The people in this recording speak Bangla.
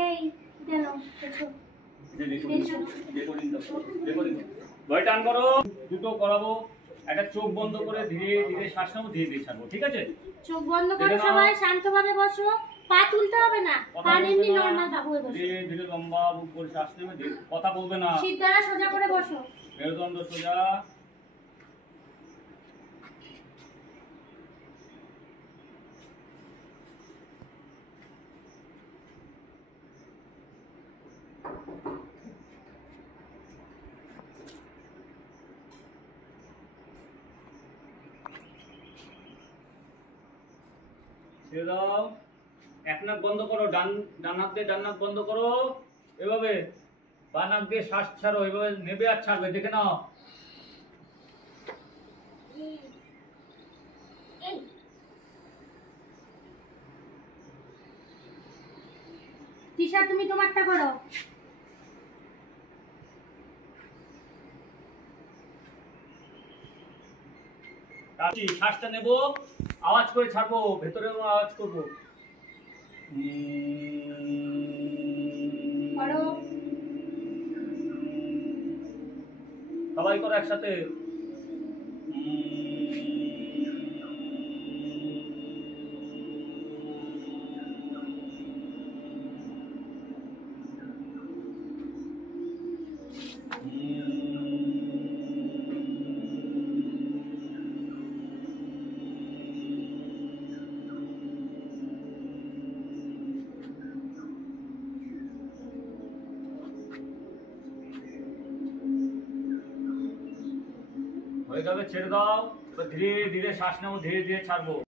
এই কেন ভয় টান করো, দুটো করাবো। একটা চোখ বন্ধ করে ধীরে ধীরে শ্বাস নেবো, ধীরে ধীরে ছাড়বো, ঠিক আছে? চোখ বন্ধ করো, সবাই শান্তভাবে বসো, পা তুলতে হবে না, পা এমনি নরমাল ভাবে বসো। ধীরে ধীরে লম্বা বুক করে শ্বাস নেবে, কথা বলবে না। সিধা সোজা করে বসো, মেরুদণ্ড সোজা। ছেড়ে দাও। এক নাক বন্ধ করো, ডান হাত দিয়ে ডান নাক বন্ধ করো, এভাবে। বা নাক দিয়ে শ্বাস ছাড়ো, এভাবে নেবে আর ছাড়বে, দেখে নাও। তিশা তুমি তোমারটা করো। শ্বাসটা নেবো, আওয়াজ করে ছাড়বো, ভেতরে আওয়াজ করবো। সবাই করো একসাথে। হয়ে যাবে, ছেড়ে দাও। ধীরে ধীরে শ্বাস নেবো, ধীরে ধীরে ছাড়বো।